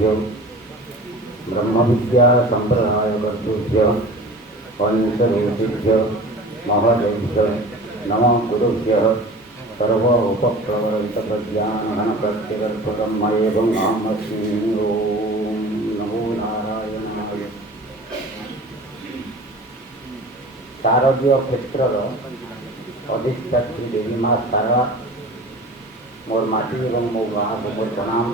गुरुभ्यो ब्रह्म विद्या संप्रदाय वर्तुभ्यो पंचरूपिभ्यो महोदयभ्यो नमो गुरुभ्यो सर्व उपप्रवरित प्रज्ञान प्रत्यगर्भकं मयेवं अहमस्मि। ओम नमो नारायणाय। शारदीय क्षेत्र अधिष्ठात्री देवी माँ सारा मोर माटी एवं मो गाँ को मोर प्रणाम।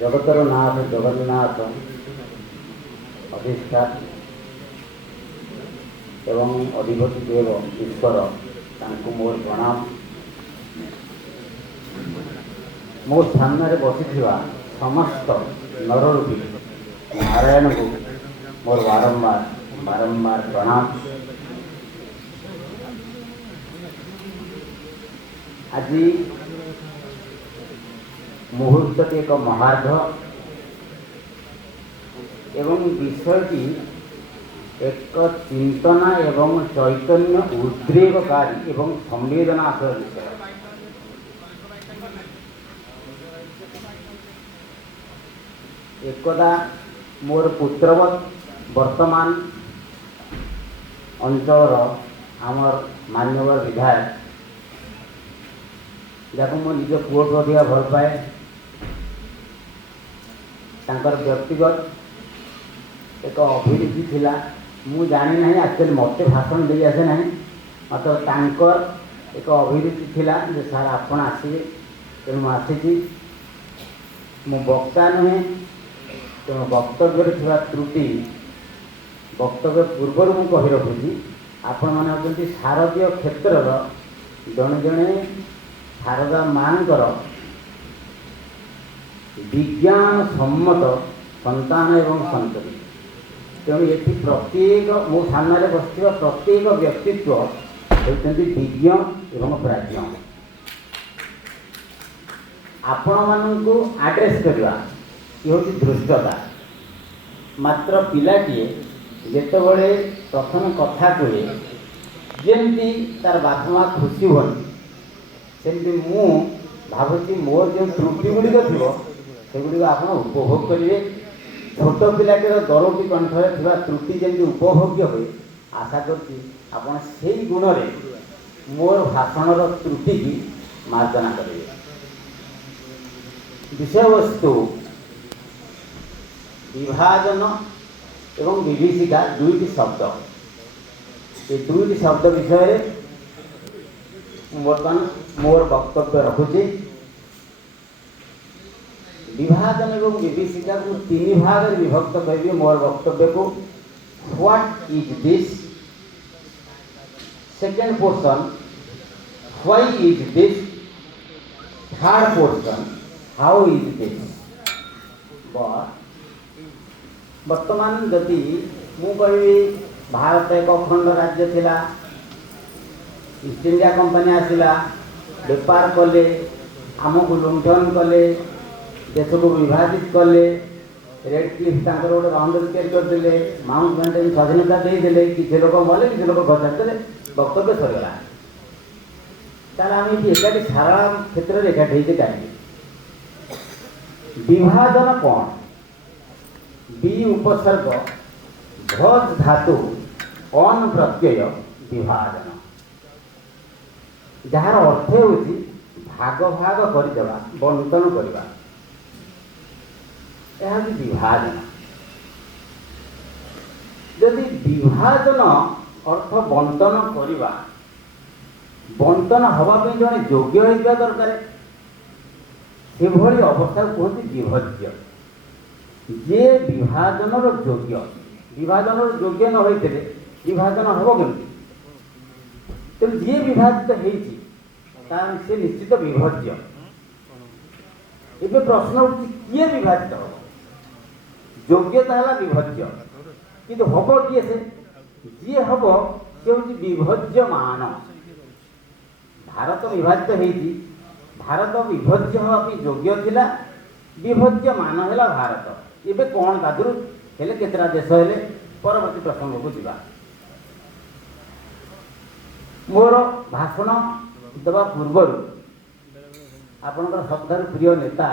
जगतर नाथ जगन्नाथ अधिष्ठात्री एवं अधिपति देव ईश्वर तांको मोर प्रणाम। मो सामने बसिथिबा समस्त नररूपी नारायण को मोर बारंबार बारंबार प्रणाम। आज मुहूर्त के एक महार्घ एवं विषयटी एक चिंतना एवं चैतन्य उद्रेककारी एवं संवेदनाशील विषय। एकदा मोर पुत्रवत वर्तमान अंचल आमर मान्यवर विधायक जहाँ मो निज पुओ को अधिका भल पाए तांकर व्यक्तिगत एक अभिरुचि थिला। मु जानी ना एक्चुअली मत भाषण दे आसे ना मतलब तांकर एक अभिरुचि थिला जे सार आपण आसिबे तेणु मु आसी मो वक्ता नुहे तेणु वक्तव्य थिबा त्रुटि वक्तव्य पूर्वर मु कहि रखुची। आपण माने होचंती शारदीय क्षेत्रर जणे जणे शारदा मांकर विज्ञान सम्मत संतान एवं संतति। तेणु ये प्रत्येक मो सामने बसथिबा प्रत्येक व्यक्तित्व होचंती विज्ञ एवं प्राज्ञ। आपण मानू आड्रेस करवा ये हूँ धृष्टता। मात्र पिलाटीए जितेबले प्रथम कथा कहे जमी तार बापा माँ खुशी हन सेमती मु भावुची मोर जो त्रुटि गुड़िक थी सेगुड़ी आप उपभोग करेंगे। छोट पिलाटीर दरोटी कंठरे थी त्रुटि जमी उपभोग्य हुए आशा कर गुण मोर भाषणर त्रुटि की मार्जना करेंगे। विषय वस्तु विभाजन एवं विभीषिका दुईटी शब्द। ये दुईटी शब्द विषय बर्तमान मोर वक्तव्य रखुची। विभाजन एवं विभीषिका को तीन भाग विभक्त करी मोर वक्तव्य को। What is this, second portion why is this, third portion how is this. वर्तमान जदि मु कहि भारत एक अखंड राज्य थिला, ईस्ट इंडिया कंपनी आसिला बेपार कले आमको लुंठन कले देश को विभाजित कले रेड क्लिफ तांकर गोटे बाउंडरी क्रिएट करदे माउंट बेटन स्वाधीनता देदेले किसी लोक मले किसी लोक घर छाड़देले वक्तव्य सरगला। तार आम ये एकाठी सारा क्षेत्र में एकाठी होते कहीं विभाजन कौन बी उपसर्ग भज धातु अन प्रत्यय विभाजन जार अर्थ होची भाग भाग करदेवा बंटन करवा यह विभाजन। यदि विभाजन अर्थ बंटन करवा बंटन हवापी जड़े योग्य होगा दरकार से भली अवस्था कहते विभज्य। जे विभाजन योग्य विभाजन योग्य न होते विभाजन हम केमती तेणु जी विभाजित होती निश्चित विभज्य। एवं प्रश्न उठी किए विभाजित हम योग्यता है विभज्य किंतु हम किए से जी हम सी हूँ विभज्यमान। भारत विभाजित होती भारत विभज्य हाँपी योग्य थिला विभज्यमान है भारत। एवं कौन तादू हेले केतरा देश हेले परवर्ती प्रसंग को जीवा। मोर भाषण देवा पूर्व ଆପଣଙ୍କର ସବୁଠାରୁ ପ୍ରିୟ ନେତା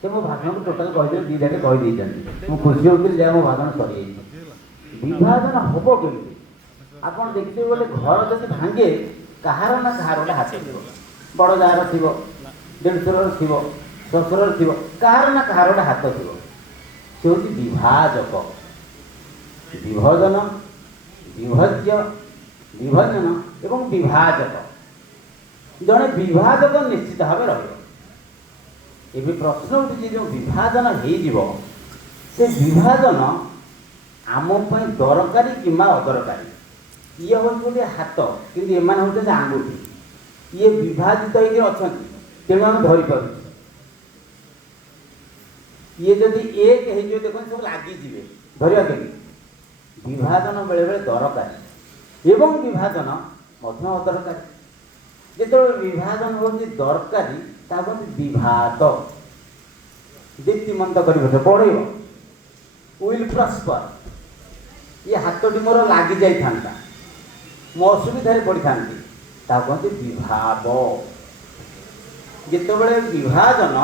ସେ ମୋ ଭାଷଣକୁ ଟୋଟାଲ କହିଦେଲେ ଦୁଇ ଜାଗା କହିଦେଇଛନ୍ତି। ମୁଁ ଖୁସି ହେଉଥିଲି ଯେ ମୋ ଭାଷଣ ସରିଯାଇଛି। ବିଭାଜନ ହବ କେମିତି? ଆପଣ ଦେଖିଥିବେ ଗୋଟେ ଘର ଯଦି ଭାଙ୍ଗେ କାହାର ନା କାହାର ଗୋଟେ ହାତ ଥିବ। ବଡ଼ ଯାହାର ଥିବ, ଦେଢ଼ଶୁରର ଥିବ, ଶ୍ୱଶୁରର ଥିବ, କାହାର ନା କାହାର ଗୋଟେ ହାତ ଥିବ। ସେ ହେଉଛି ବିଭାଜକ। ବିଭଜନ, ବିଭଜ୍ୟ, ବିଭଜନ ଏବଂ ବିଭାଜକ। ଜଣେ ବିଭାଜକ ନିଶ୍ଚିତ ଭାବେ ରହିବ। ଏବେ ପ୍ରଶ୍ନ ଉଠୁଛି ଯେଉଁ ବିଭାଜନ ହେଇଯିବ ସେ ବିଭାଜନ ଆମ ପାଇଁ ଦରକାରୀ କିମ୍ବା ଅଦରକାରୀ। ଇଏ ହେଉଛି ଗୋଟେ ହାତ କିନ୍ତୁ ଏମାନେ ହେଉଛନ୍ତି ଆଙ୍ଗୁଠି। ଇଏ ବିଭାଜିତ ହେଇକି ଅଛନ୍ତି ତେଣୁ ଆମେ ଧରିପାରୁଛୁ। ଇଏ ଯଦି ଏକ ହେଇଯିବ ଦେଖନ୍ତୁ ସବୁ ଲାଗିଯିବେ, ଧରିବା କେମିତି? ବିଭାଜନ ବେଳେବେଳେ ଦରକାରୀ ଏବଂ ବିଭାଜନ ମଧ୍ୟ ଅଦରକାରୀ। ଯେତେବେଳେ ବିଭାଜନ ହେଉଛି ଦରକାରୀ ତାହା ହେଉଛି ବିଭାତ। ଦୀପ୍ତିମନ୍ତ କରିବ, ବଢ଼େଇବ, ୱିଲ୍ ପ୍ରସ୍ପର। ଇଏ ହାତଟି ମୋର ଲାଗି ଯାଇଥାନ୍ତା, ମୁଁ ଅସୁବିଧାରେ ପଡ଼ିଥାନ୍ତି, ତାହା କୁହନ୍ତି ବିଭାବ। ଯେତେବେଳେ ବିଭାଜନ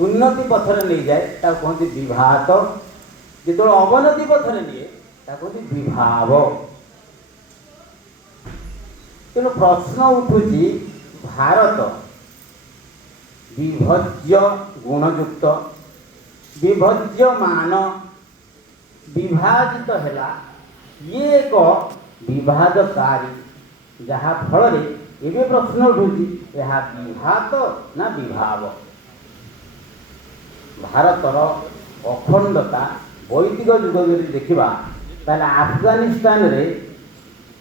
ଉନ୍ନତି ପଥରେ ନେଇଯାଏ ତାକୁ କୁହନ୍ତି ବିଭାତ। ଯେତେବେଳେ ଅବନତି ପଥରେ ନିଏ ତାକୁ କୁହନ୍ତି ବିଭାବ। ତେଣୁ ପ୍ରଶ୍ନ ଉଠୁଛି ଭାରତ ବିଭଜ୍ୟ ଗୁଣଯୁକ୍ତ, ବିଭଜ୍ୟମାନ, ବିଭାଜିତ ହେଲା। ଇଏ ଏକ ବିଭାଜକାରୀ, ଯାହା ଫଳରେ ଏବେ ପ୍ରଶ୍ନ ଉଠୁଛି ଏହା ବିଭାତ ନା ବିଭାବ। ଭାରତର ଅଖଣ୍ଡତା ବୈଦିକ ଯୁଗ ଯଦି ଦେଖିବା ତାହେଲେ ଆଫଗାନିସ୍ତାନରେ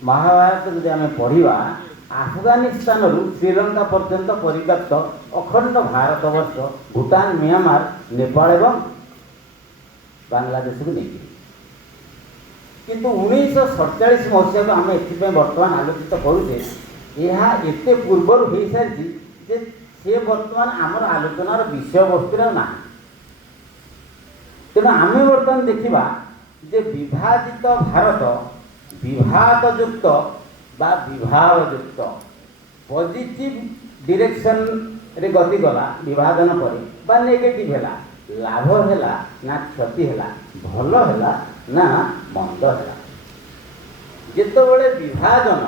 ମହାଭାରତ ଯଦି ଆମେ ପଢ଼ିବା ଆଫଗାନିସ୍ତାନରୁ ଶ୍ରୀଲଙ୍କା ପର୍ଯ୍ୟନ୍ତ ପରିବ୍ୟାପ୍ତ ଅଖଣ୍ଡ ଭାରତବର୍ଷ ଭୁଟାନ, ମିଆଁମାର, ନେପାଳ ଏବଂ ବାଂଲାଦେଶକୁ ନେଇକି। କିନ୍ତୁ 1947 ମସିହାକୁ ଆମେ ଏଥିପାଇଁ ବର୍ତ୍ତମାନ ଆଲୋଚିତ କରୁଛେ, ଏହା ଏତେ ପୂର୍ବରୁ ହୋଇସାରିଛି ଯେ ସେ ବର୍ତ୍ତମାନ ଆମର ଆଲୋଚନାର ବିଷୟବସ୍ତୁରେ ନାହିଁ। ତେଣୁ ଆମେ ବର୍ତ୍ତମାନ ଦେଖିବା ଯେ ବିଭାଜିତ ଭାରତ ବିଭାତଯୁକ୍ତ ବା ବିଭାବଯୁକ୍ତ, ପଜିଟିଭ ଡିରେକ୍ସନରେ ଗତି କଲା ବିଭାଜନ ପରେ ବା ନେଗେଟିଭ ହେଲା, ଲାଭ ହେଲା ନା କ୍ଷତି ହେଲା, ଭଲ ହେଲା ନା ମନ୍ଦ ହେଲା। ଯେତେବେଳେ ବିଭାଜନ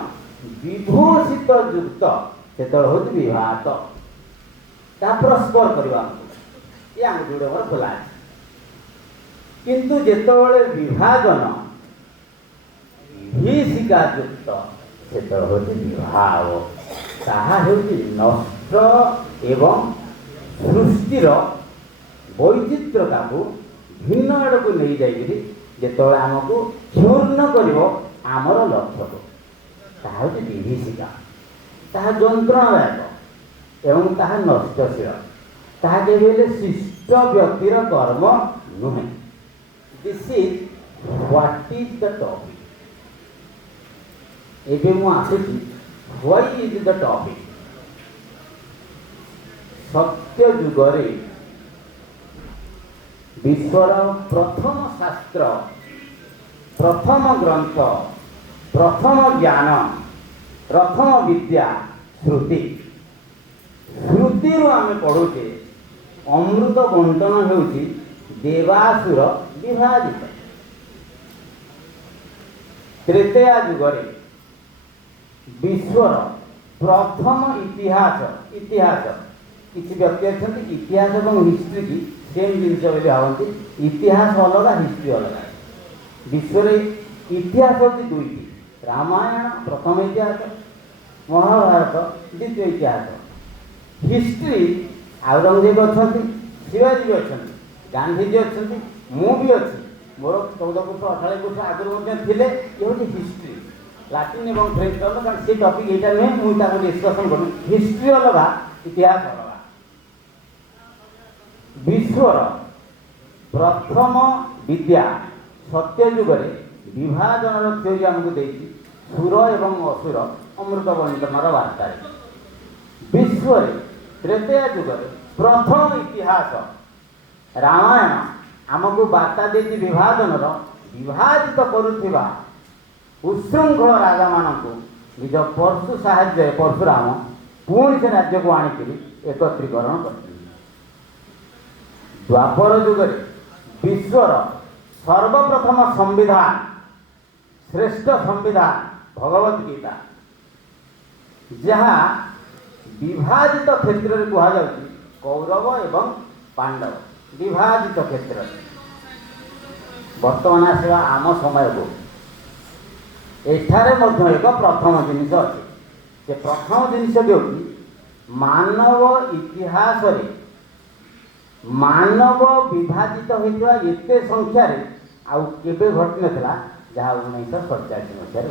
ବିଭୂଷିତ ଯୁକ୍ତ ସେତେବେଳେ ହେଉଛି ବିଭାତ। ତାହା ପ୍ରସ୍ପର କରିବା ଆମକୁ, ଏ ଆଙ୍ଗୁଠି ଗୁଡ଼େ ମୋର ଖୋଲା ଅଛି। କିନ୍ତୁ ଯେତେବେଳେ ବିଭାଜନ ବିଭୀଷିକା ଯୁକ୍ତ ସେତେବେଳେ ହେଉଛି ବିଭାବ। ତାହା ହେଉଛି ନଷ୍ଟ ଏବଂ ସୃଷ୍ଟିର ବୈଚିତ୍ର୍ୟତାକୁ ଭିନ୍ନ ଆଡ଼କୁ ନେଇଯାଇକରି ଯେତେବେଳେ ଆମକୁ ଚୂର୍ଣ୍ଣ କରିବ ଆମର ଲକ୍ଷ୍ୟକୁ, ତାହା ହେଉଛି ବିଭୀଷିକା। ତାହା ଯନ୍ତ୍ରଣାଦାୟକ ଏବଂ ତାହା ନଷ୍ଟଶୀଳ। ତାହା କେବେ ହେଲେ ଶିଷ୍ଟ ବ୍ୟକ୍ତିର କର୍ମ ନୁହେଁ। This is what is the topic. ଏବେ ମୁଁ ଆସୁଛି ହ୍ୱାଇ ଇଜ୍ ଦ ଟପିକ୍। ସତ୍ୟ ଯୁଗରେ ବିଶ୍ୱର ପ୍ରଥମ ଶାସ୍ତ୍ର, ପ୍ରଥମ ଗ୍ରନ୍ଥ, ପ୍ରଥମ ଜ୍ଞାନ, ପ୍ରଥମ ବିଦ୍ୟା ଶ୍ରୁତି। ଶ୍ରୁତିରୁ ଆମେ ପଢ଼ୁଛେ ଅମୃତ ବଣ୍ଟନ ହେଉଛି ଦେବାସୁର ବିଭାଜିତ। ତ୍ରେତୟା ଯୁଗରେ ବିଶ୍ୱର ପ୍ରଥମ ଇତିହାସ କିଛି ବ୍ୟକ୍ତି ଅଛନ୍ତି ଇତିହାସ ଏବଂ ହିଷ୍ଟ୍ରି କି ସେମ୍ ଜିନିଷ ବୋଲି ଭାବନ୍ତି। ଇତିହାସ ଅଲଗା, ହିଷ୍ଟ୍ରି ଅଲଗା। ବିଶ୍ୱରେ ଇତିହାସ ହେଉଛି ଦୁଇଟି, ରାମାୟଣ ପ୍ରଥମ ଇତିହାସ, ମହାଭାରତ ଦ୍ୱିତୀୟ ଇତିହାସ। ହିଷ୍ଟ୍ରି ଔରଙ୍ଗଜେବ ଅଛନ୍ତି, ଶିବାଜୀ ବି ଅଛନ୍ତି, ଗାନ୍ଧୀଜୀ ଅଛନ୍ତି, ମୁଁ ବି ଅଛି, ମୋର 14 ବର୍ଷ 28 ବର୍ଷ ଆଗରୁ ମଧ୍ୟ ଥିଲେ। ଇଏ ହେଉଛି ହିଷ୍ଟ୍ରି। ଲାଟିନ୍ ଏବଂ ଫ୍ରେଞ୍ଚ ଅଲଗା, କାରଣ ସେ ଟପିକ୍ ଏଇଟା ନୁହେଁ, ମୁଁ ତାକୁ ଡିସ୍କସନ୍ କରୁଛି। ହିଷ୍ଟ୍ରି ଅଲଗା, ଇତିହାସ ଅଲଗା। ବିଶ୍ୱର ପ୍ରଥମ ବିଦ୍ୟା ସତ୍ୟ ଯୁଗରେ ବିଭାଜନର ଥିଓରି ଆମକୁ ଦେଇଛି ସୁର ଏବଂ ଅସୁର ଅମୃତ ବଣ୍ଟନର ବାର୍ତ୍ତାରେ। ବିଶ୍ୱରେ ତ୍ରେତୟା ଯୁଗରେ ପ୍ରଥମ ଇତିହାସ ରାମାୟଣ ଆମକୁ ବାର୍ତ୍ତା ଦେଇଛି ବିଭାଜନର। ବିଭାଜିତ କରୁଥିବା ଉଚ୍ଛୃଙ୍ଖଳ ରାଜାମାନଙ୍କୁ ନିଜ ପରଶୁ ସାହାଯ୍ୟରେ ପରଶୁରାମ ପୁଣି ସେ ରାଜ୍ୟକୁ ଆଣିକରି एकत्रीकरण कर। द्वापर जुगे विश्वर सर्वप्रथम संविधान श्रेष्ठ संविधान भगवत गीता जहाँ विभाजित क्षेत्र में कह कौरव एवं पांडव विभाजित क्षेत्र बर्तमान आसवा आम समय को एठारे मध्य एक प्रथम जिनिस अच्छे से प्रथम जिनिस कि मानव इतिहास रे मानव विभाजित होता एते संख्यार आउ केबे घटी नथिला जहाँ 1947 मसीह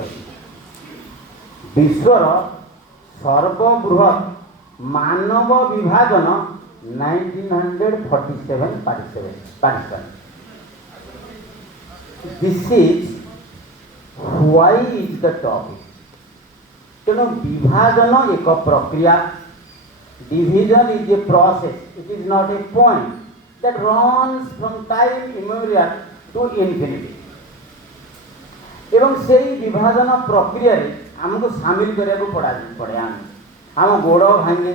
विश्वर सर्वबृहत मानव विभाजन 1947 Pakistan. This is why is the topic. तेणु विभाजन एक प्रक्रिया division is a process it is not a point that runs from time immemorial to infinity. एवं से विभाजन प्रक्रिया आमको सामिल करा पड़े आम गोड़ भांगे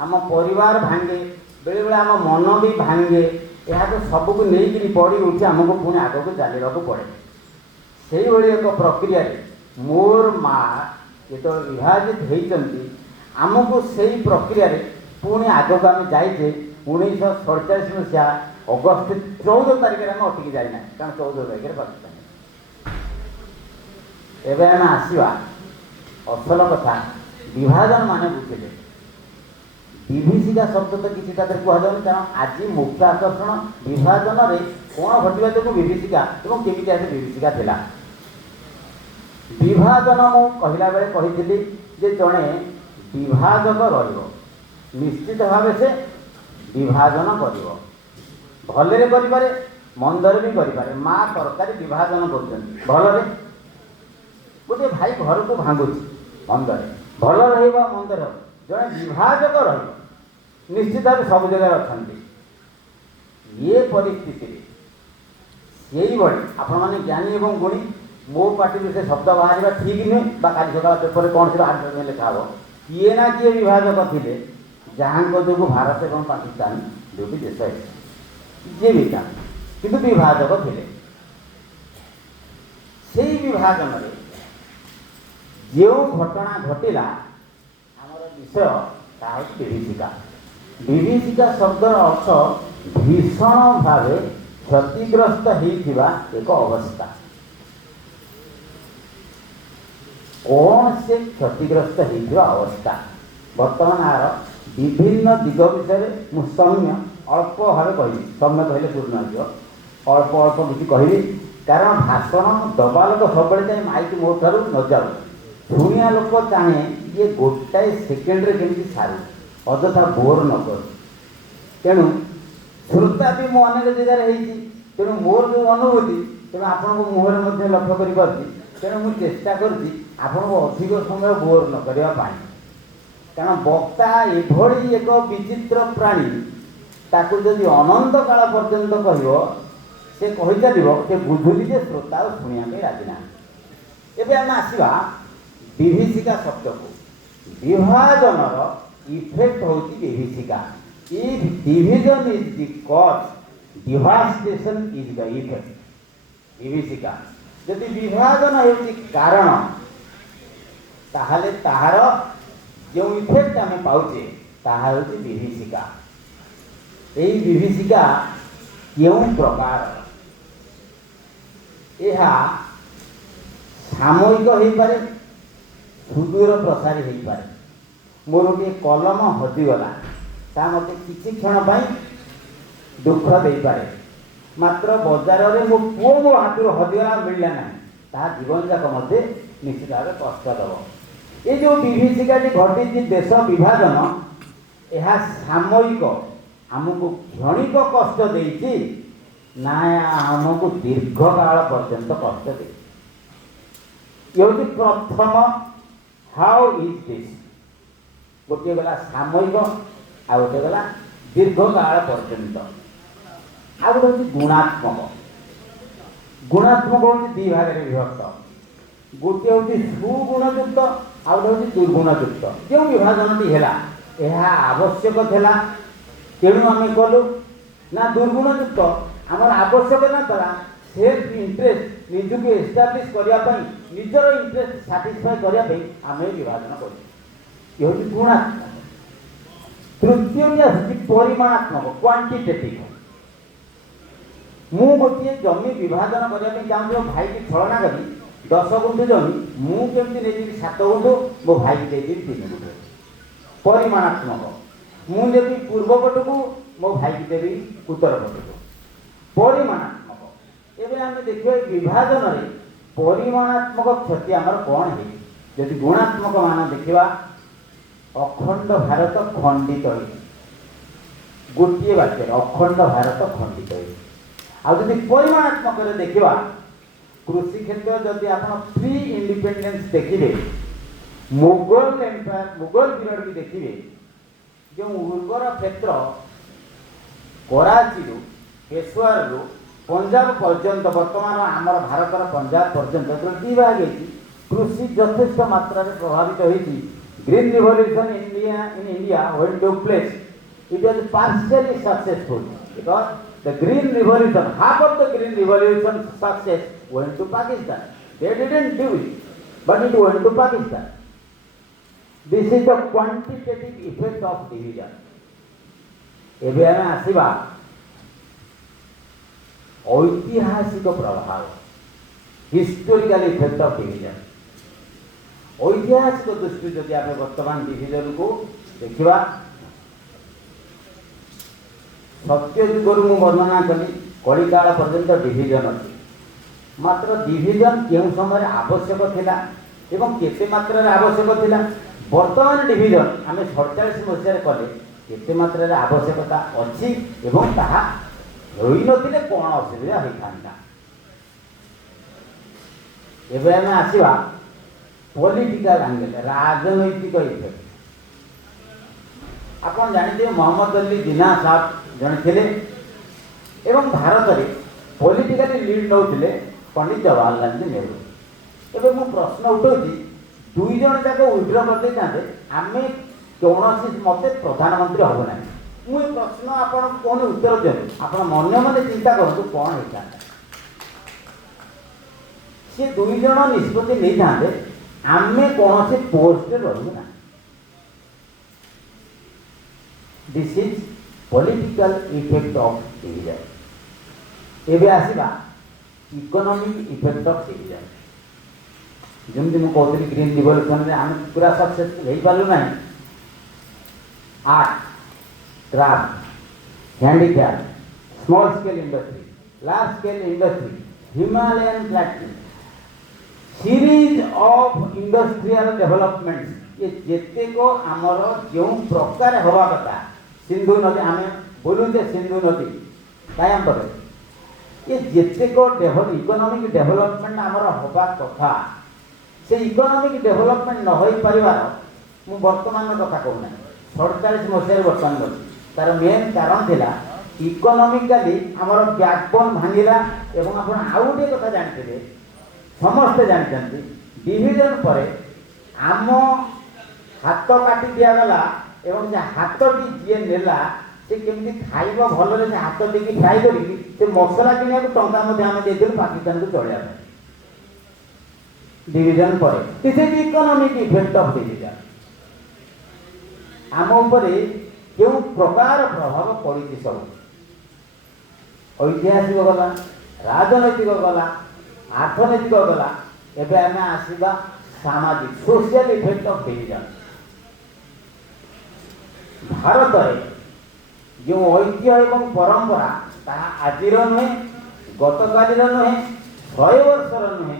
आम परिवार भांगे बेले बेले आम मन भी भांगे यह तो सबको नहीं पड़ी उठी आमको पुणी आग को चलने पड़े से भाई एक प्रक्रिया मोर माँ जो विभाजित होती आमको से प्रक्रिया पुणी आग को आम जाइए 1947 मसीहा अगस्त 14 तारिख आम अटकी जाइना कारण 14 तारिख पाकिस्तान एवं आम आसवा असल कथा विभाजन माने बुझे विभीषिका शब्द तो किसी कहूँ कारण आज मुख्य आकर्षण विभाजन रे कौन घटवा जो विभीषिका और केमी आसे विभीषिका थिला। विभाजन मु कहला बेले कही जे जड़े विभाजक रहिबो निश्चित भाव से विभाजन करिवो भलरे करिपारे मंदर भी करिपारे माँ तरकारी विभाजन कर भलरे गोटे भाई घर को भांगुची मंदर भल रहा मंदर जड़े विभाजक निश्चित भाव सब जगह अच्छा ये परिस्थिति से आपण मैंने ज्ञानी एवं गुणी मो पार्टी से शब्द बाहर ठीक नुहे काली सका पेपर कौन से आठ लिखा हे किए ना किए विभाजक थे जहाँ जो भारत एवं पाकिस्तान दुटी देश है जी भी था कि विभाजक थे से विभाजन में जो घटना घटला आमर विषय ता विभीषिका। विभीषिका शब्दर अर्थ भीषण भाव क्षतिग्रस्त होइथिबा एक अवस्था कौन से क्षतिग्रस्त होइथिबा अवस्था वर्तमान आर विभिन्न दिग विषय मु सौम्य अल्प भाव कहि सौम्य कहले पूर्ण हो अल्प अल्प किसी कहि कारण भाषण दबा लोक सब माइक मो ठारू न जाऊ शुणिया लोक चाहे ये गोटाए सेकेंड केमी सारू अଯଥା बोर न कर तेणु श्रोता भी मो अनेक जगार तेणु मोर जो अनुभूति तेणु आपण मुहर लक्ष्य कर तेणु मुझे चेष्टा करुँच अधिक समय बोर न करने कारण वक्ता एभली एक विचित्र प्राणी ताकू जदि अनंत काल पर्यंत कह से कही चलो से बुझुली जे श्रोता और शुणा राजी ना। एवं आम आसवा विभीषिका शब्द को विभाजन इफेक्ट हूँ विभीषिका if division is the cause devastation is the effect. विभीषिका यदि विभाजन हो कारण ताहले ताहार जो इफेक्ट आम पाचे ताहा हूँ विभीषिका। यही विभीषिका क्यों प्रकार यह सामयिक हो पारे सुदूर प्रसारी हो पारे मोर गोटे कलम हजिगला ता मत किसी क्षण दुख दे पारे मात्र बजार में मो पुओ मो हाथ हजिगला मिलला ना ता जीवन जाक मध्य निश्चित भाव कष्ट दब। ये जो विभीषिका घटी देश विभाजन यह सामयिक आमको क्षणिक कष्ट देती ना आमको दीर्घ काल पर्यंत कष्ट दे। ये प्रथम हाउ इज दिस गोटे गला सामयिक आ गोटे गला दीर्घ काल पर्यंत आ गोटे हूँ गुणात्मक। गुणात्मक हूँ दी भाग में विभक्त गोटे हूँ सुगुणयुक्त आ गोटे हूँ दुर्गुणयुक्त। जो विभाजन है ଏହା ଆବଶ୍ୟକ ଥିଲା। ତେଣୁ ଆମେ କଲୁ ନା ଦୁର୍ଗୁଣଯୁକ୍ତ ଆମର ଆବଶ୍ୟକତା ଦ୍ୱାରା ସେଲ୍ଫ ଇଣ୍ଟରେଷ୍ଟ ନିଜକୁ ଏଷ୍ଟାବ୍ଲିଶ କରିବା ପାଇଁ ନିଜର ଇଣ୍ଟରେଷ୍ଟ ସାଟିସ୍ଫାଏ କରିବା ପାଇଁ ଆମେ ବିଭାଜନ କରୁ। ଇଏ ହେଉଛି ଗୁଣାତ୍ମକ। ତୃତୀୟଟି ଆସୁଛି ପରିମାଣାତ୍ମକ, କ୍ୱାଣ୍ଟିଟେଟିଭ। ମୁଁ ଗୋଟିଏ ଜମି ବିଭାଜନ କରିବା ପାଇଁ ଚାହୁଁଛି, ମୋ ଭାଇକି ଛଳନା କରି 10 ଗୁଣ୍ଠ ଜମି ମୁଁ କେମିତି ନେଇଯିବି 7 ଗୁଣ୍ଠ, ମୋ ଭାଇକି ଦେଇଦେବି 3 ଗୁଣ୍ଠ। ପରିମାଣାତ୍ମକ। ମୁଁ ଦେବି ପୂର୍ବ ପଟକୁ, ମୋ ଭାଇକି ଦେବି ଉତ୍ତର ପଟକୁ। ପରିମାଣାତ୍ମକ। ଏବେ ଆମେ ଦେଖିବା ଏ ବିଭାଜନରେ ପରିମାଣାତ୍ମକ କ୍ଷତି ଆମର କ'ଣ ହେଇଛି। ଯଦି ଗୁଣାତ୍ମକ ମାନ ଦେଖିବା, ଅଖଣ୍ଡ ଭାରତ ଖଣ୍ଡିତ ହୋଇଛି। ଗୋଟିଏ ବାକ୍ୟରେ ଅଖଣ୍ଡ ଭାରତ ଖଣ୍ଡିତ ହୋଇଛି। ଆଉ ଯଦି ପରିମାଣାତ୍ମକରେ ଦେଖିବା, କୃଷି କ୍ଷେତ୍ର ଯଦି ଆପଣ ପ୍ରି ଇଣ୍ଡିପେଣ୍ଡେନ୍ସ ଦେଖିବେ, ମୋଗଲ ଏମ୍ପାୟାର, ମୋଗଲ ପିରିୟଡ଼ ବି ଦେଖିବେ, ଯେଉଁ ଉର୍ବର କ୍ଷେତ୍ର କରାଚିରୁ ପେଶୱାରରୁ ପଞ୍ଜାବ ପର୍ଯ୍ୟନ୍ତ, ବର୍ତ୍ତମାନ ଆମର ଭାରତର ପଞ୍ଜାବ ପର୍ଯ୍ୟନ୍ତ ଦୁଇ ଭାଗ ହେଇଛି। କୃଷି ଯଥେଷ୍ଟ ମାତ୍ରାରେ ପ୍ରଭାବିତ ହୋଇଛି। Green revolution in India when took place, it was partially successful because the green revolution, half of the green revolution success went to Pakistan. They didn't do it, but it went to Pakistan. This is the quantitative effect of division. ଏବେ ଆମେ ଆସିବା ଐତିହାସିକ ପ୍ରଭାବ, historical effect of division. ଐତିହାସିକ ଦୃଷ୍ଟିରୁ ଯଦି ଆମେ ବର୍ତ୍ତମାନ ଡିଭିଜନକୁ ଦେଖିବା, ସତ୍ୟ ଯୁଗରୁ ମୁଁ ବର୍ଣ୍ଣନା କଲି କଳିକାଳ ପର୍ଯ୍ୟନ୍ତ ଡିଭିଜନ ଅଛି। ମାତ୍ର ଡିଭିଜନ କେଉଁ ସମୟରେ ଆବଶ୍ୟକ ଥିଲା ଏବଂ କେତେ ମାତ୍ରାରେ ଆବଶ୍ୟକ ଥିଲା, ବର୍ତ୍ତମାନ ଡିଭିଜନ ଆମେ 47 ମସିହାରେ କଲେ କେତେ ମାତ୍ରାରେ ଆବଶ୍ୟକତା ଅଛି ଏବଂ ତାହା ହୋଇନଥିଲେ କ'ଣ ଅସୁବିଧା ହୋଇଥାନ୍ତା। ଏବେ ଆମେ ଆସିବା ପଲିଟିକାଲ ଆଙ୍ଗେଲ, ରାଜନୈତିକ ଇଫେକ୍ଟ। ଆପଣ ଜାଣିଥିବେ ମହମ୍ମଦ ଅଲି ଜିନା ସାହେବ ଜଣେ ଥିଲେ ଏବଂ ଭାରତରେ ପଲିଟିକାଲି ଲିଡ୍ ନେଉଥିଲେ ପଣ୍ଡିତ ଜବାହରଲାଲ ନେହେରୁ। ଏବେ ମୁଁ ପ୍ରଶ୍ନ ଉଠାଉଛି, 2 ଜଣ ଯାକ ୱିଡ୍ର କରିଦେଇଥାନ୍ତେ, ଆମେ କୌଣସି ମତେ ପ୍ରଧାନମନ୍ତ୍ରୀ ହେବ ନାହିଁ। ମୁଁ ଏ ପ୍ରଶ୍ନ ଆପଣଙ୍କୁ କୌଣସି ଉତ୍ତର ଦିଅନ୍ତୁ, ଆପଣ ମନେ ମନେ ଚିନ୍ତା କରନ୍ତୁ କ'ଣ ହେଇଥାନ୍ତା। ସେ 2 ଜଣ ନିଷ୍ପତ୍ତି ନେଇଥାନ୍ତେ, ଆମେ କୌଣସି ପୋଷ୍ଟରେ ରହିବୁ ନାହିଁ। This is political effect of division. ଏବେ ଆସିବା ଇକୋନୋମିକ୍ ଇଫେକ୍ଟ ଅଫ୍ ଡିଭିଜନ। ଯେମିତି ମୁଁ କହୁଥିଲି ଗ୍ରୀନ୍ ରିଭଲ୍ୟୁସନରେ ଆମେ ପୁରା ସକ୍ସେସଫୁଲ୍ ହେଇପାରିଲୁ ନାହିଁ। Art, craft, handicraft, small scale industry, large scale industry, Himalayan plotting, series of industrial development, ये ଯେତେକ ଆମର ଯେଉଁ ପ୍ରକାର ହେବା କଥା, ସିନ୍ଧୁ ନଦୀ ଆମେ ବୋଲୁଛେ ସିନ୍ଧୁ ନଦୀ କାୟାମ୍ବରେ, ये ଯେତେକ ଇକୋନୋମିକ୍ ଡେଭଲପମେଣ୍ଟ ଆମର ହେବା କଥା, ସେ ଇକୋନୋମିକ୍ ଡେଭଲପମେଣ୍ଟ ନ ହୋଇପାରିବାର ମୁଁ ବର୍ତ୍ତମାନର କଥା କହୁନାହିଁ, 47 ମସିହାରେ ବର୍ତ୍ତମାନ ଅଛି। ତାର ମେନ୍ କାରଣ ଥିଲା ଇକୋନୋମିକାଲି ଆମର ବ୍ୟାକବୋନ୍ ଭାଙ୍ଗିଲା। ଏବଂ ଆପଣ ଆଉ ଗୋଟିଏ କଥା ଜାଣିଥିବେ, ସମସ୍ତେ ଜାଣିଛନ୍ତି, ଡିଭିଜନ ପରେ ଆମ ହାତ କାଟି ଦିଆଗଲା ଏବଂ ସେ ହାତଟି ଯିଏ ନେଲା ସେ କେମିତି ଖାଇବ ଭଲରେ, ସେ ହାତଟିକି ଫ୍ରାଏ କରିକି ସେ ମସଲା କିଣିବାକୁ ଟଙ୍କା ମଧ୍ୟ ଆମେ ଦେଇଥିଲୁ ପାକିସ୍ତାନକୁ ଚଳିବା ପାଇଁ। डिविजन पर this is economic effect of division. आम उपरे जो प्रकार प्रभाव पड़ी सब ऐतिहासिक गला, राजनैतिक गला, अर्थनैतिक गला, एबे आमे आसीबा सामाजिक social effect of division. Bharat में जो ऐतिह्य एवं परंपरा ताहा आजिर नुहे, गतकालीन नुहे, 100 वर्षर नुहे,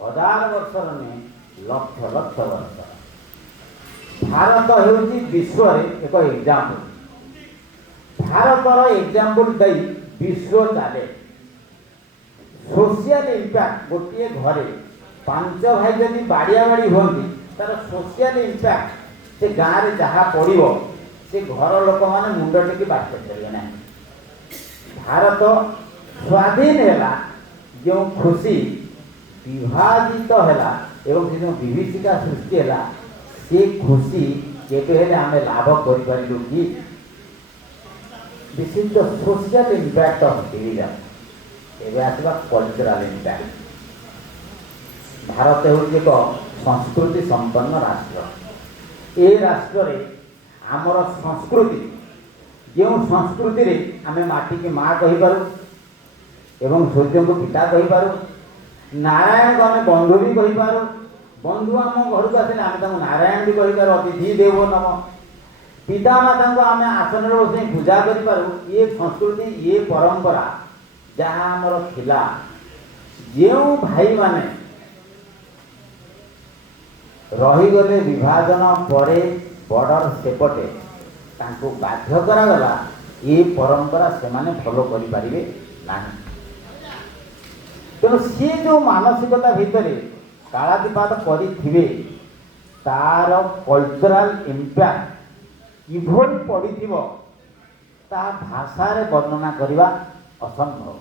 1000 वर्षर नुहे, लक्ष लक्ष वर्ष। भारत हेउची विश्व एक एग्जाम्पल। भारतर एग्जाम्पल दे विश्व चले। सोशल इंपैक्ट गोटे घरे 5 भाई जदि बाड़िया बाड़ी होती तार सोशल इंपैक्ट से गाँव में जहाँ पड़ो से घर लोक मैंने मुंड टेकी बात करेंगे ना। भारत स्वाधीन है जो खुशी विभाजित है एवं जो विभीषिका सृष्टि है से खुशी केबे हेले आमे लाभ करि पारिलु कि this is the social impact of tourism एबे आसबा कल्चरल इम्पैक्ट भारत होउछि एक संस्कृति संपन्न राष्ट्र ए राष्ट्र रे आमर संस्कृति जो संस्कृति रे आमे माटी की माँ कहि पारू एवं सूर्य को पिता कहि पारू नारायण को आमे बंधु भी कहि पारू बंधु आम घर को आसिले आमे तांको नारायण भी कहि पारू अतिथि देवो नमः पिता माता को आमे आसन रे बसि पूजा करि पारू ये संस्कृति ये परंपरा जहाँ आमर थिला जो भाई माने रहीगले विभाजन परे बॉर्डर सेपटे तांको बाध्य करागला ये परंपरा से माने फॉलो करि पारिबे नाही तेणु सी जो मानसिकता भितर कालातिपात करिथिबे तार कल्चरल इम्पैक्ट किभଳି पड़िथिबो ता भाषा रे वर्णना करिबा असंभव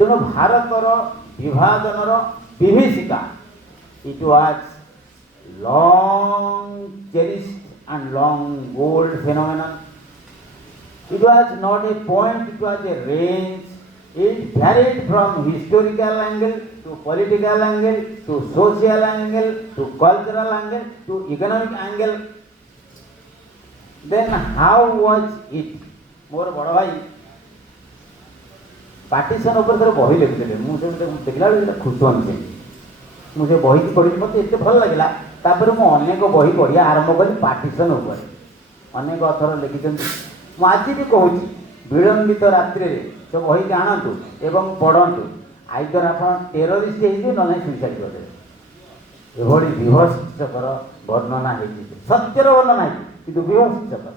तेणु भारतर विभाजनर विभीषिका it was long cherished and long old phenomenon. It was not a point, it was a range. It varied from historical angle to political angle to social angle to cultural angle to economic angle. Then how was it? मोर बड़ भाई partition ऊपर थोड़ा बही लिखिले मुझे देखला खुश होनी मुझे बही की पढ़ी मत एत भल लगे तापर मु अनेक बही पढ़िया आरंभ कली पार्टीशन उपर अनेक अथर लिखिं मुझे आज भी कहूँ विलंबित रात्रि से बही की आणतु एवं पढ़तु आइदर आप टेरोरिस्ट हो ना सुइसाइड करदे एभली विभत्सकर वर्णना है सत्यर वर्णना है कि विभत्सकर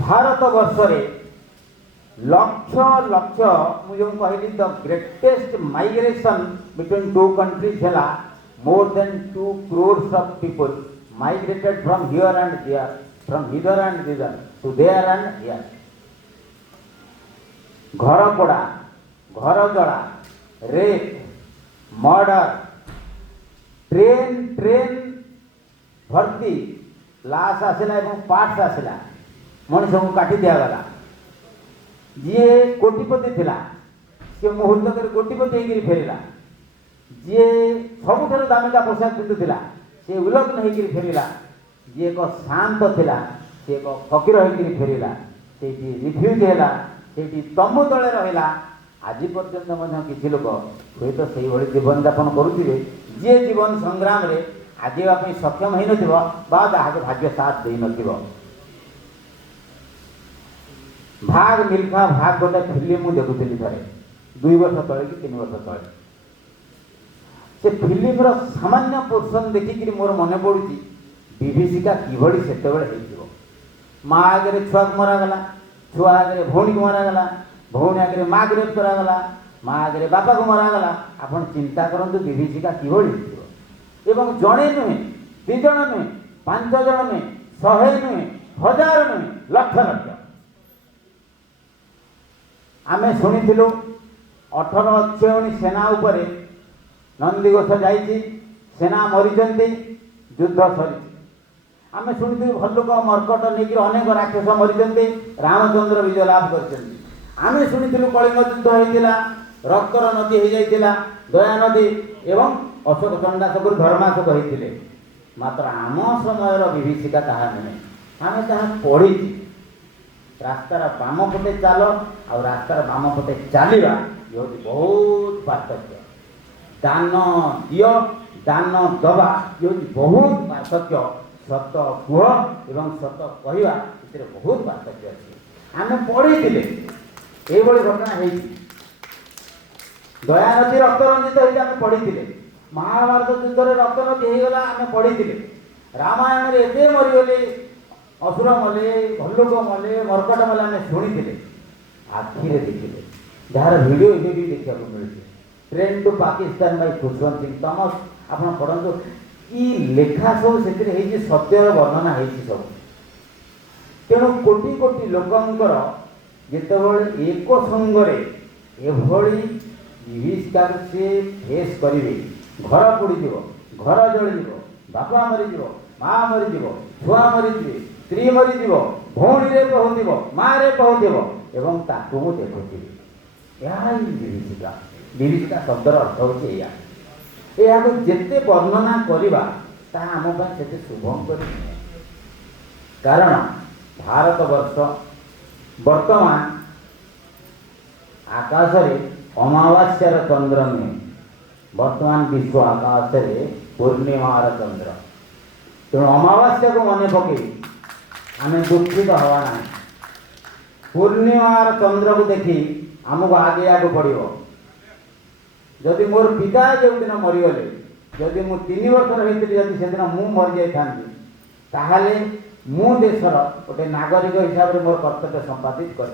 भारत वर्ष लक्ष लक्ष मुझे कहली the greatest migration between two countries है more than 2 crores of people migrated from here and there from hither and thither to there and here घर पोड़ा घर जड़ा रेप मर्डर ट्रेन ट्रेन भर्ती लाश आसला एवं पार्ट्स आसला मनुष्य को काटी दिगला जी कोटिपति थिला सी मुहूर्त कोटिपति होकर फेरला जी सबुठ दामिका पोशाक पिंधुला सी उलग्न होकर फेरला जी एक शांत थिला सी एक फकीर होकर फेरला से रिफ्यूज है से तंबू तले रहा आज पर्यटन किसी लोक हुए तो से जीवन यापन करुवे जी जीवन संग्राम रे आजीवाई सक्षम हो ना भाग्य साथ दे न भाग मिल्खा भाग गोटे फिल्म मुझे देखुली थे 2 वर्ष तले कि 3 वर्ष तले से फिल्म सामान्य पोर्सन देखिक मोर मन पड़ू विभीषिका किभली से माँ आगे छुआ को मरागला छुआ आगे भौणी को मरागला भौणी आगे माँ को रेप करागला माँ आगे बापा को मरागला आपन चिंता करंतु विभीषिका किभली एवं जड़े नुहे 2 जण नुहे 5 जण नुहे 100 नुहे 1000 नुहे लक्ष लक्ष आमे शुणिलु 18 अक्षयणी सेना उपरे नंदीघोष जाइए सेना मरीचंती युद्ध सरी आमे शुणिलु भल्लुक मर्कट नहीं अनेक राक्षस मरीचंती रामचंद्र विजय लाभ कर आमे शुणिलु कलिंग युद्ध होता रक्तर नदी हो जाता दया नदी एवं अशोक चंडाशोक धर्माशोक होते मात्र आम समय विभीषिका ताहा नुहे आमे ताहा पढ़ी रास्तार बाम पटे चाल आ रास्तार बाम पटे चलवा ये हूँ बहुत पार्थक्य दान दियो दान दबा ये हूँ बहुत पार्थक्य सत कुह एवं सत कहवा ये बहुत पार्थक्य अच्छे आम पढ़ी ये घटना हो दया नदी रक्त रंजित होती आम पढ़ी महाभारत युद्ध में रक्त नदी होगला आम पढ़ी रामायण में एत मरीगले असुर मले भल्लुक मले मर्कट मले आम शुणी आखिरे देखिले जार भिडियो ये भी देखा मिलूँ train to Pakistan by Khushwant Singh Tamas आप पढ़ु कि लेखा सब से सत्यर वर्णना हो सब तेणु कोटि कोटि लोकंकर जितेबाला एक संगरे एभली विभीषिका से फेस करेंगे घर पोड़ीज घर जलिज बापा मरीज माँ मरीज छुआ मरीजे स्त्री मरीज भौणी रे कहूब माँ रे कहूब एवं ताकू मु देखुथि यह विभीषिका विभीषिका शब्दर अर्थ होची या जेते वर्णना करवा ता आम से शुभंकर कारण भारत वर्ष वर्तमान आकाश अमावास्यार चंद्र नुहे वर्तमान विश्व आकाश पूर्णिमार चंद्र तेणु अमावास्या को मन पकई आम दुखित हवा ना पूर्णिमार चंद्र को देखी आमको आगे आगे पड़ो जदि मोर पिता जो दिन मरीगले जदि मु 3 वर्ष रही जदि से दिन मु मरी जाए मु देशर गोटे नागरिक हिसाब से मोर कर्तव्य संपादित कर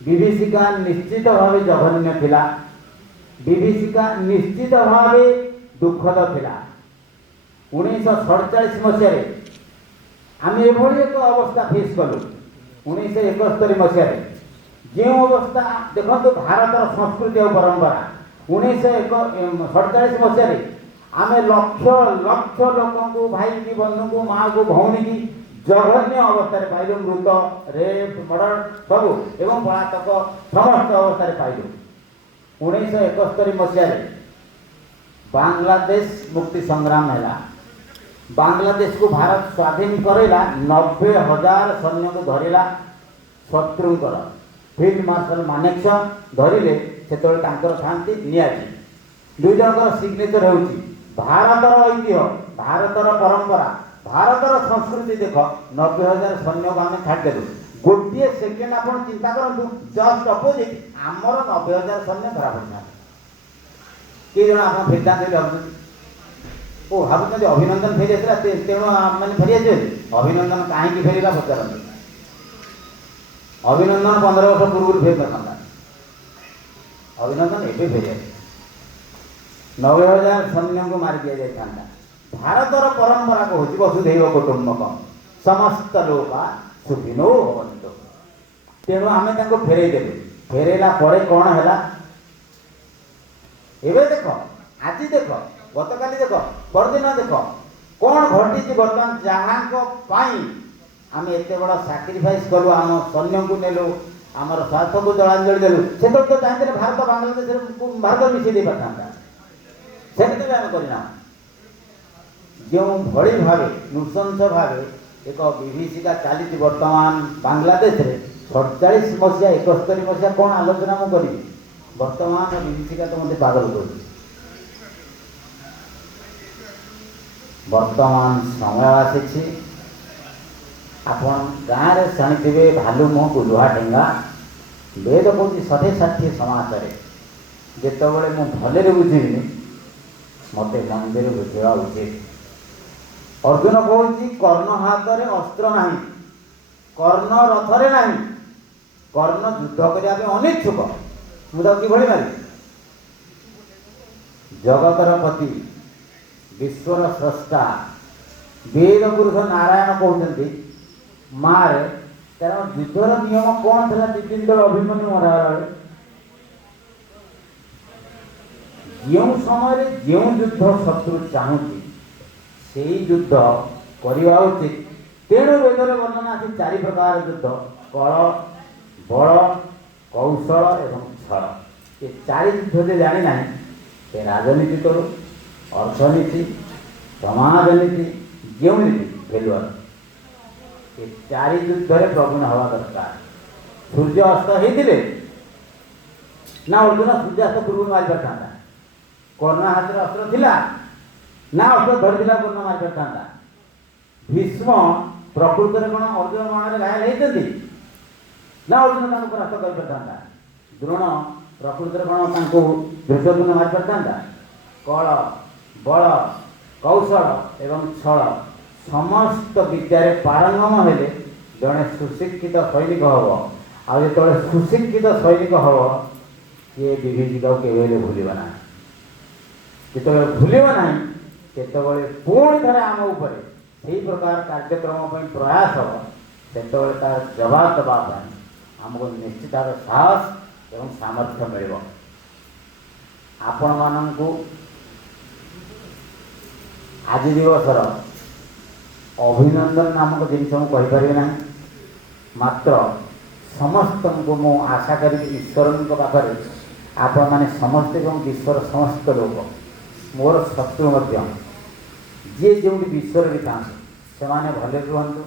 विभीषिका निश्चित भाव जघन्य थिला विभीषिका निश्चित भाव दुखद थिला 1947 मसीह आम एभली एक अवस्था फेस कलु 1971 मसीह जो अवस्था देखो भारतर संस्कृति और परंपरा 1947 मसीह आम लक्ष लक्ष लोक भाई की बंधु को माँ को भौणी की जघन्य अवस्था पाइलु मृत रेप मर्डर सबू एवं पलातक समस्त अवस्था पाइलु 1971 मसीह बांग्लादेश मुक्ति संग्राम है बांग्लादेश को भारत स्वाधीन करेला 90,000 सैन्य को धरला शत्रुंकर फील्ड मार्शल मानेक्शॉ धरिले से थांती नियाजी दुई जनकर सिग्नेचर होउची भारतर ऐतिह्य भारतर परंपरा भारतर संस्कृति देख 90,000 सैन्य को आम छाड़देलु गोटे सेकेंड आप चिंता करूँ जस्ट अपोजिट आमर 90,000 सैन्य धरा पड़ा किए जन आप फेरता भावुँ ओ भावुँ अभिनंदन फेरी आसला तेणु मैंने फेरी आस अभिनंदन कहीं फेरला पचारती अभिनंदन 15 वर्ष पूर्व फेर था अभिनंदन एवं फेरी आस 90,000 सैन्य को मारी दि जाता भारतर परंपरा को हूँ वसुधैव कुटुंबकम समस्त लोक सुखिनो भवन्तु तेणु आम फेरई देलु फेरैला कौन है एवं देख आज देख गत काली देख परदिन देख कौन घटी बर्तमान जहाँ आम एत बड़ साक्रिफाइस कलु आम सैन्य को नेलु आमर स्वार्थ को जलांजलि देलु से तो चाहते भारत बांग्लादेश भारत मिसई दे पाता से आम करना जो भली भाव नृशंस भाव एक विभीषिका चली वर्तमान बांग्लादेश रे 47 मसीहा 71 मसीहा कौन आलोचना मु करी वर्तमान विभीषिका तो मत पागल कर वर्तमान समय आसी आपण गाँव में शुणुवे भालु मुह को लुहा ढेंगा वेद कौन 60 समाचार जितेबाला मुझे भले बुझेनि मत मंदिर बुझा उचित अर्जुन कहूँ कर्ण हाथ में अस्त्र ना कर्ण रथरे ना कर्ण युद्ध करने अनिच्छुक मुझे कि मारी जगतर पति विश्वर स्रष्टा वेद पुरुष नारायण कहते मारे कारण युद्धर नियम कौन था दिपिंदर अभिमन्यु मराला जो समय जो युद्ध शत्रु चाहूँगी से युद्ध करवा उचित तेणु वेदर वर्णना आसी 4 प्रकार युद्ध कल बल कौशल एवं छल ये 4 युद्ध जे जानी ना से राजनीति करू अर्थनीति समाजनीति जो नीति फेलुअर ये 4 युद्ध में प्रवीण हवा दरकार सूर्य अस्त होते ना अर्जुन सूर्यास्त पूर्व मारि पार कर्ण हाथ में अस्त्र थिला ना अस्त्र धरला कर्ण मारि पार भीष्म प्रकृत में कौन अर्जुन मारे घायल होती ना अर्जुन परास्त कर पार द्रोण प्रकृत में कौन दुर्योधन मारि पार कल बल कौशल एवं छल समस्त विद्यारे पारंगम हेले जड़े सुशिक्षित सैनिक हम आ जो सुशिक्षित सैनिक हम सी विभीषिका के भूलना ना जिते भूलना ना केतबले पुणी थे आम उपर से प्रकार कार्यक्रम प्रयास हम से तार जवाब देवाई आमको निश्चित भाव साहस एवं सामर्थ्य मिल आपण मानू ଆଜି ଦିବସର ଅଭିନନ୍ଦନ ନାମକ ଜିନିଷ ମୁଁ କହିପାରିବି ନାହିଁ। ମାତ୍ର ସମସ୍ତଙ୍କୁ ମୁଁ ଆଶା କରିବି ଈଶ୍ୱରଙ୍କ ପାଖରେ ଆପଣମାନେ ସମସ୍ତେ ଏବଂ ବିଶ୍ୱର ସମସ୍ତ ଲୋକ ମୋର ଶତ୍ରୁ ମଧ୍ୟ ଯିଏ ଯେଉଁଠି ବିଶ୍ୱରେ ବି ଥାଆନ୍ତୁ ସେମାନେ ଭଲରେ ରୁହନ୍ତୁ।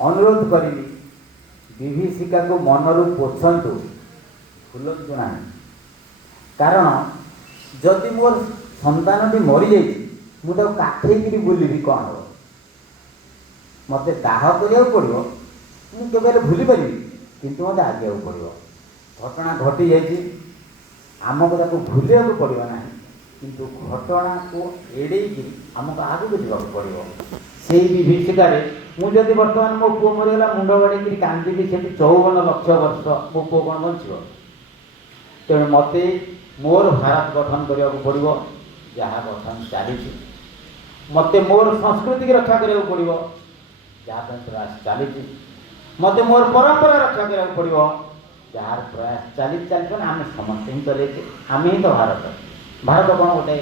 ଅନୁରୋଧ କରିବି ବିଭୀଷିକାକୁ ମନରୁ ପୋଛନ୍ତୁ, ଭୁଲନ୍ତୁ ନାହିଁ। କାରଣ ଯଦି ମୋର ସନ୍ତାନଟି ମରିଯାଇଛି ମୁଁ ତାକୁ କାଖେଇକିରି ବୁଲିବି କ'ଣ ହେବ? ମୋତେ ଦାହ କରିବାକୁ ପଡ଼ିବ, ମୁଁ କେବେ ହେଲେ ଭୁଲି ପାରିବି, କିନ୍ତୁ ମୋତେ ଆଗିବାକୁ ପଡ଼ିବ। ଘଟଣା ଘଟିଯାଇଛି, ଆମକୁ ତାକୁ ଭୁଲିବାକୁ ପଡ଼ିବ ନାହିଁ, କିନ୍ତୁ ଘଟଣାକୁ ଏଡ଼େଇକି ଆମକୁ ଆଗକୁ ଯିବାକୁ ପଡ଼ିବ। ସେଇ ବିଭୀଷିକାରେ ମୁଁ ଯଦି ବର୍ତ୍ତମାନ ମୋ ପୁଅ ମରିଗଲା ମୁଣ୍ଡ ବାଡ଼େଇକିରି କାନ୍ଦିବି ସେଠି 54 ଲକ୍ଷ ବର୍ଷ ମୋ ପୁଅ କ'ଣ ବଞ୍ଚିବ? ତେଣୁ ମୋତେ ମୋର ଭାରତ ଗଠନ କରିବାକୁ ପଡ଼ିବ, ଯାହା ଗଠନ ଚାଲିଛି। ମୋତେ ମୋର ସଂସ୍କୃତିକି ରକ୍ଷା କରିବାକୁ ପଡ଼ିବ, ଯାହା ପାଇଁ ପ୍ରୟାସ ଚାଲିଛି। ମୋତେ ମୋର ପରମ୍ପରା ରକ୍ଷା କରିବାକୁ ପଡ଼ିବ, ଯାହାର ପ୍ରୟାସ ଚାଲିଛି। ଆମେ ସମସ୍ତେ ହିଁ ଚଲେଇଛେ, ଆମେ ହିଁ ତ ଭାରତ। ଭାରତ କ'ଣ ଗୋଟେ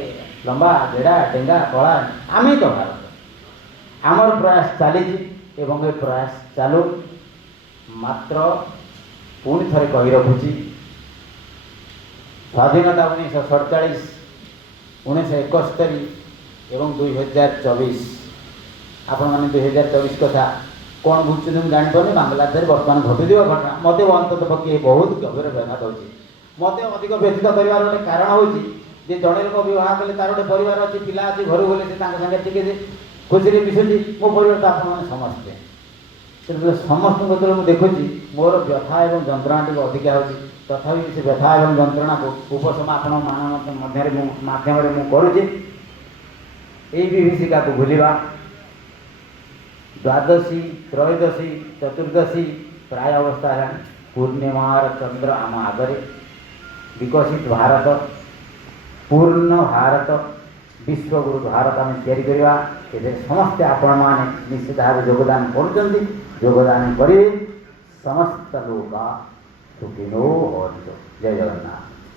ଲମ୍ବା ଗେଡ଼ା ଡେଙ୍ଗା କଳା? ଆମେ ହିଁ ତ ଭାରତ। ଆମର ପ୍ରୟାସ ଚାଲିଛି ଏବଂ ଏ ପ୍ରୟାସ ଚାଲୁ। ମାତ୍ର ପୁଣି ଥରେ କହି ରଖୁଛି, ସ୍ୱାଧୀନତା 1947, 1971 ଏବଂ 2024। ଆପଣମାନେ 2024 କଥା କ'ଣ ବୁଝୁଛନ୍ତି ମୁଁ ଜାଣିପାରୁନି। ବାଂଲାଦେଶରେ ବର୍ତ୍ତମାନ ଘଟୁଥିବା ଘଟଣା ମୋତେ ଅନ୍ତତଃ ପକ୍ଷେ ବହୁତ ଗଭୀର ବ୍ୟଥା ଦେଉଛି। ମୋତେ ଅଧିକ ବ୍ୟଥିତ କରିବାର ଗୋଟେ କାରଣ ହେଉଛି ଯେ ଜଣେ ଲୋକ ବିବାହ କଲେ ତାର ଗୋଟେ ପରିବାର ଅଛି, ପିଲା ଅଛି, ଘରକୁ ଗଲେ ସେ ତାଙ୍କ ସାଙ୍ଗେ ଟିକେ ଖୁସିରେ ମିଶୁଛି। ମୋ ପରିବାର ତ ଆପଣମାନେ ସମସ୍ତେ। ତେଣୁ ସମସ୍ତଙ୍କ ଯେତେବେଳେ ମୁଁ ଦେଖୁଛି ମୋର ବ୍ୟଥା ଏବଂ ଯନ୍ତ୍ରଣା ଟିକେ ଅଧିକା ହେଉଛି, ତଥାପି ସେ ବ୍ୟଥା ଏବଂ ଯନ୍ତ୍ରଣାକୁ ଉପଶମ ଆପଣମାନଙ୍କ ମାଧ୍ୟମରେ ମୁଁ କରୁଛି। ଏଇ ବିଭୀଷିକାକୁ ଭୁଲିବା। ଦ୍ୱାଦଶୀ, ତ୍ରୟୋଦଶୀ, ଚତୁର୍ଦ୍ଦଶୀ ପ୍ରାୟ ଅବସ୍ଥା ହେଲାଣି। ପୂର୍ଣ୍ଣିମାର ଚନ୍ଦ୍ର ଆମ ଆଗରେ। ବିକଶିତ ଭାରତ, ପୂର୍ଣ୍ଣ ଭାରତ, ବିଶ୍ୱଗୁରୁ ଭାରତ ଆମେ ତିଆରି କରିବା। ଏଥିରେ ସମସ୍ତେ ଆପଣମାନେ ନିଶ୍ଚିତ ଭାବେ ଯୋଗଦାନ କରୁଛନ୍ତି, ଯୋଗଦାନ କରିବେ। ସମସ୍ତ ଲୋକ ସୁଖିନୋ ହୁଅନ୍ତୁ। ଜୟ ଜଗନ୍ନାଥ।